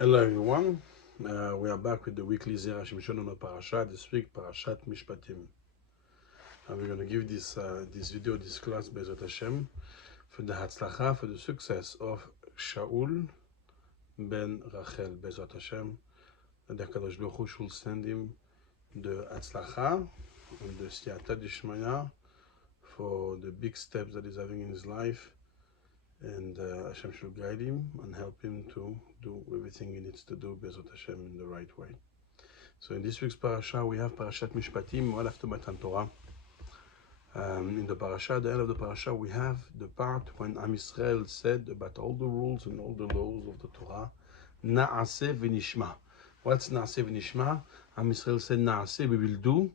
Hello everyone, we are back with the weekly ZERA SHIMSHON on the PARASHAT. This week, PARASHAT MISHPATIM. And we're going to give this video, this class, Bezrat Hashem, for the Hatzlacha, for the success of Shaul ben Rachel, Bezrat Hashem. That the HaKadosh Baruch Hu should send him the Hatzlacha and the Siyata Dishmaya for the big steps that he's having in his life. And Hashem should guide him and help him to do everything he needs to do, Bezrat Hashem, in the right way. So in this week's parasha, we have Parashat Mishpatim, right after Matan Torah. In the parasha, at the end of the parasha, we have the part when Am Yisrael said about all the rules and all the laws of the Torah, Na'aseh v'nishma. What's Na'aseh v'nishma? Am Yisrael said, Na'aseh, we will do,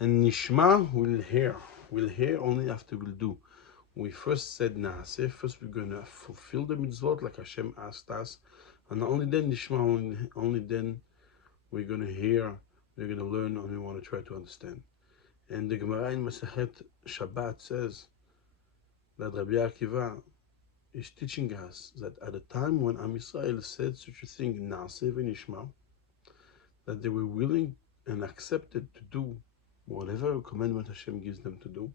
and Nishma, we'll hear. We'll hear only after we'll do. We first said Na'aseh, first we're going to fulfill the mitzvot like Hashem asked us, and only then Nishma, only then we're going to hear, we're going to learn, and we want to try to understand. And the Gemara in Masechet Shabbat says that Rabbi Akiva is teaching us that at the time when Am Yisrael said such a thing, Na'aseh v'nishma, that they were willing and accepted to do whatever commandment Hashem gives them to do,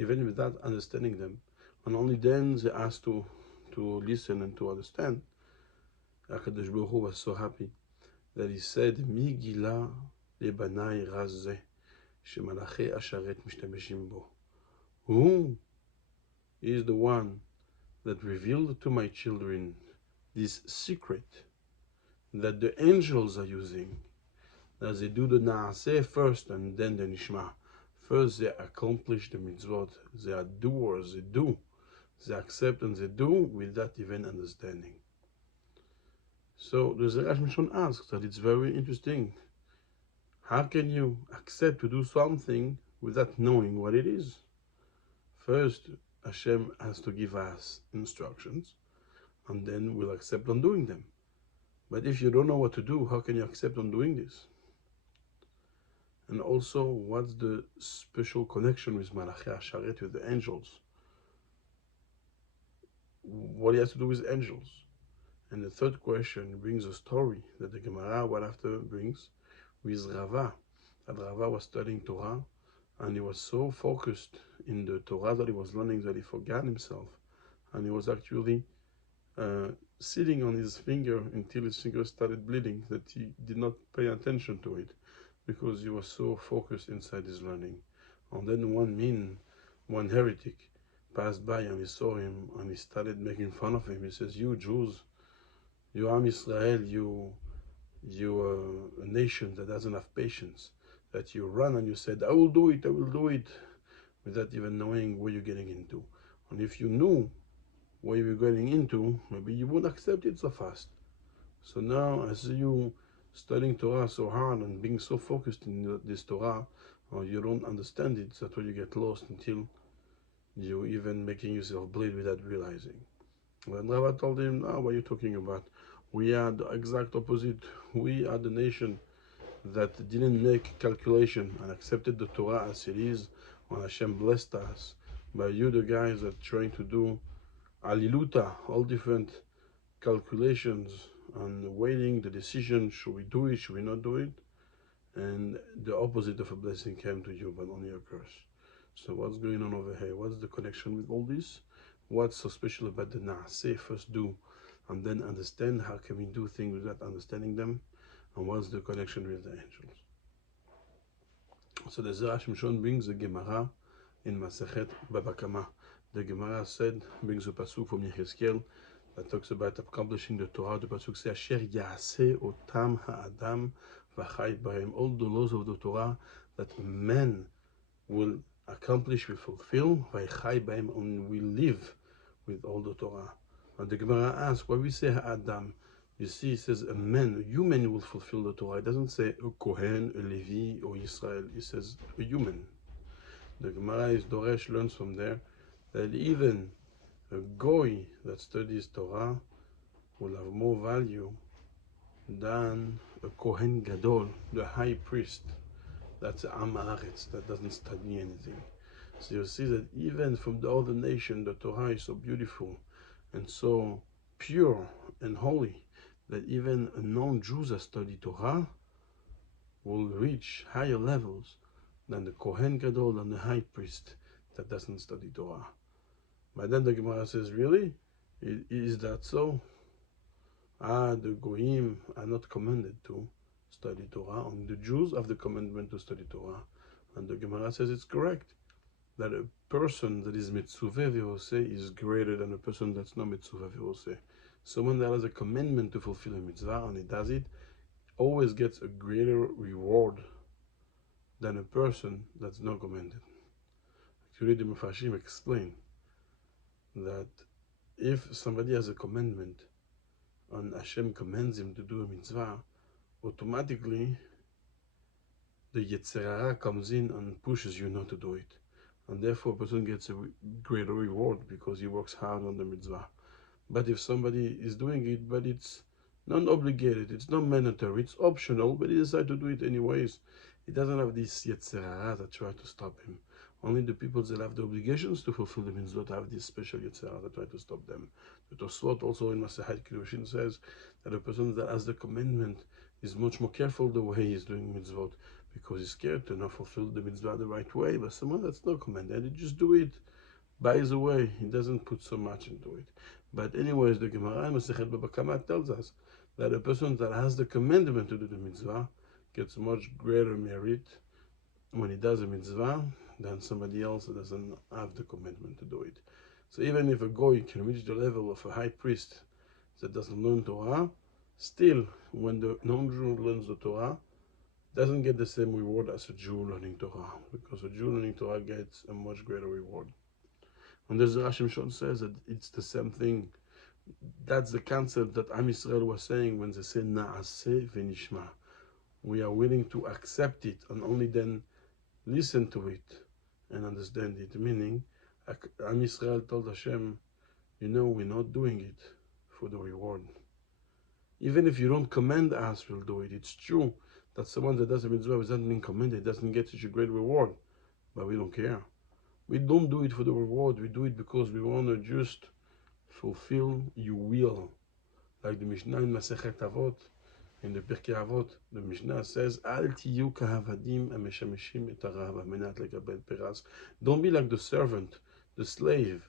even without understanding them, and only then they asked to listen and to understand. HaKadosh Baruch Hu was so happy that he said, Mi gila lebanai razeh shemalachi asharet mishtameshim bo. Who is the one that revealed to my children this secret that the angels are using, that they do the Na'aseh first and then the Nishma. First, they accomplish the mitzvot. They are doers. They do. They accept and they do without even understanding. So the ZERA SHIMSHON asks that it's very interesting. How can you accept to do something without knowing what it is? First, Hashem has to give us instructions, and then we'll accept on doing them. But if you don't know what to do, how can you accept on doing this? And also, what's the special connection with Malachi Asharet, with the angels? What he has to do with angels? And the third question brings a story that the Gemara, what after brings, with Rava. That Rava was studying Torah, and he was so focused in the Torah that he was learning that he forgot himself. And he was actually sitting on his finger until his finger started bleeding, that he did not pay attention to it, because he was so focused inside his learning. And then one heretic passed by and he saw him and he started making fun of him. He says, you Jews, you Am Yisrael, you a nation that doesn't have patience, that you run and you said, I will do it, without even knowing what you're getting into. And if you knew what you were getting into, maybe you wouldn't accept it so fast. So now I see you studying Torah so hard and being so focused in this Torah, or you don't understand it, that's why you get lost until you even making yourself bleed without realizing. When Rabbi told him, what are you talking about? We are the exact opposite. We are the nation that didn't make calculation and accepted the Torah as it is, and Hashem blessed us. But you, the guys that are trying to do aliluta, all different calculations, and waiting the decision, should we do it, should we not do it? And the opposite of a blessing came to you, but only a curse. So what's going on over here? What's the connection with all this? What's so special about the Na'aseh? First do, and then understand. How can we do things without understanding them? And what's the connection with the angels? So the ZERA SHIMSHON brings the Gemara in Masechet Baba Kama. The Gemara brings a pasuk from Yechezkel that talks about accomplishing the Torah. The pasuk says, Asher yaseh otam ha'adam v'chai b'hem. All the laws of the Torah that men will accomplish, will fulfill, v'chai b'hem, and will live with all the Torah. And the Gemara asks, why we say ha'adam? You see, it says a man, a human will fulfill the Torah. It doesn't say a Kohen, a Levi, or Israel. It says a human. The Gemara is Doresh learns from there that even a goy that studies Torah will have more value than a Kohen Gadol, the high priest. That's Am Haaretz, that doesn't study anything. So you see that even from the other nation, the Torah is so beautiful and so pure and holy that even non-Jews that study Torah will reach higher levels than the Kohen Gadol, than the high priest that doesn't study Torah. But then the Gemara says, really? Is that so? The Goyim are not commanded to study Torah. Only the Jews have the commandment to study Torah. And the Gemara says it's correct, that a person that is mitzuveh v'oseh is greater than a person that's not mitzuveh v'oseh. Someone that has a commandment to fulfill a mitzvah and he does it, always gets a greater reward than a person that's not commanded. Actually, the Mefashim explain that if somebody has a commandment and Hashem commands him to do a mitzvah, automatically the ZERA comes in and pushes you not to do it. And therefore a person gets a greater reward because he works hard on the mitzvah. But if somebody is doing it, but it's non-obligated, it's not mandatory, it's optional, but he decides to do it anyways, he doesn't have this ZERA that try to stop him. Only the people that have the obligations to fulfill the mitzvot have this special ZERA that try to stop them. The Tosfot also in Masechet Kiddushin says that a person that has the commandment is much more careful the way he's doing mitzvot, because he's scared to not fulfill the mitzvah the right way. But someone that's not commanded, he just do it by the way, he doesn't put so much into it. But anyways, the Gemara in Masechet Baba Kama tells us that a person that has the commandment to do the mitzvah gets much greater merit when he does a mitzvah than somebody else that doesn't have the commandment to do it. So even if a goy can reach the level of a high priest that doesn't learn Torah, still when the non-Jew learns the Torah, doesn't get the same reward as a Jew learning Torah, because a Jew learning Torah gets a much greater reward. And the ZERA SHIMSHON says that it's the same thing. That's the concept that Am Yisrael was saying when they say Na'aseh v'nishma. We are willing to accept it and only then listen to it and understand it. Meaning, Am Yisrael told Hashem, we're not doing it for the reward. Even if you don't command us, we'll do it. It's true that someone that does a mitzvah without being commanded doesn't get such a great reward, but we don't care. We don't do it for the reward, we do it because we want to just fulfill your will. Like the Mishnah in Masechet Avot, in the Pirkei Avot, the Mishnah says, Al tiyu kahavadim ameshameshim et harav amenat lekabel peras. Don't be like the servant, the slave,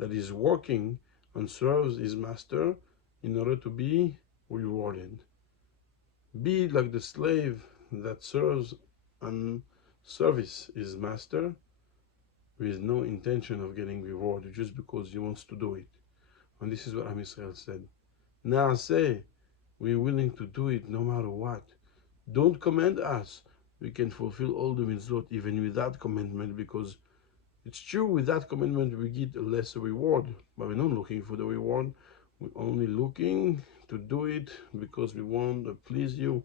that is working and serves his master in order to be rewarded. Be like the slave that serves and service his master with no intention of getting rewarded, just because he wants to do it. And this is what Am Yisrael said. Na'aseh, we're willing to do it no matter what. Don't command us. We can fulfill all the mitzvot even without commandment, because it's true, with that commandment we get a lesser reward, but we're not looking for the reward. We're only looking to do it because we want to please you,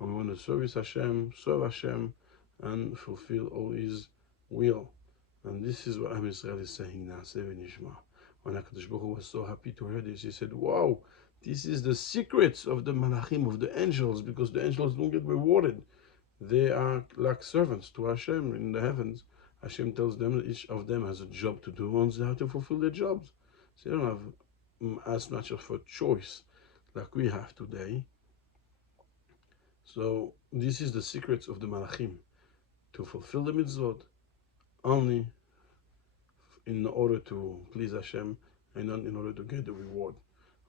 and we want to serve Hashem, and fulfill all His will. And this is what Am Yisrael is saying now, Na'aseh v'nishma. When HaKadosh Baruch Hu was so happy to hear this, he said, wow, this is the secrets of the malachim, of the angels, because the angels don't get rewarded. They are like servants to Hashem in the heavens. Hashem tells them each of them has a job to do, and they have to fulfill their jobs. So they don't have as much of a choice like we have today. So this is the secrets of the malachim, to fulfill the mitzvot only in order to please Hashem and not in order to get the reward.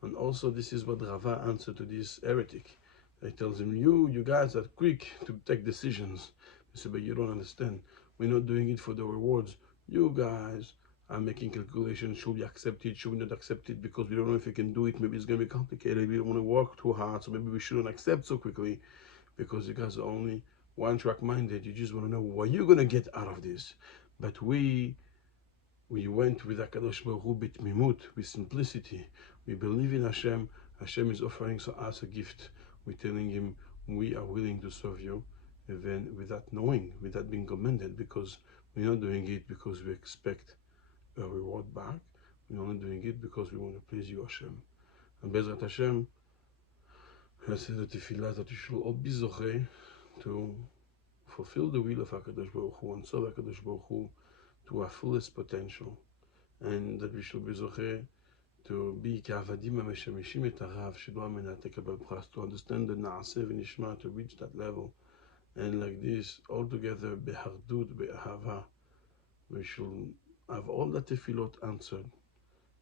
And also this is what Rava answered to this heretic. He tells him, you guys are quick to take decisions. He said, but you don't understand. We're not doing it for the rewards. You guys are making calculations. Should we accept it? Should we not accept it? Because we don't know if we can do it. Maybe it's going to be complicated. We don't want to work too hard. So maybe we shouldn't accept so quickly, because you guys are only one-track minded. You just want to know what you're going to get out of this. But we went with HaKadosh Baruch Hu bitmimut, with simplicity. We believe in Hashem. Hashem is offering us a gift. We're telling Him we are willing to serve you, even without knowing, without being commanded, because we're not doing it because we expect a reward back. We're only doing it because we want to please you, Hashem. And Bezrat Hashem, I say the tefillah that you should all be zocheh to fulfill the will of HaKadosh Baruch Hu and serve HaKadosh Baruch Hu to our fullest potential, and that we should be zocheh to be כעבדים המשמשים את הרב שלא על מנת לקבל פרס, to understand the נעשה ונשמע, to reach that level, and like this, all together, באחדות, באהבה, we should have all the tefillot answered,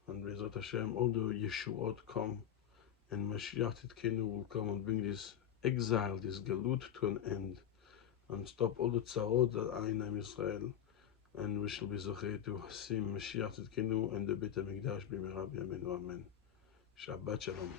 and Bezrat Hashem, all the Yeshuot come, and Mashiach Tzidkenu will come and bring this exile, this galut to an end, and stop all the tzarot that are in Israel, and we shall be zocheh to see Mashiach Tzidkenu and the Beit HaMikdash b'mehera b'yameinu, amen. Shabbat shalom.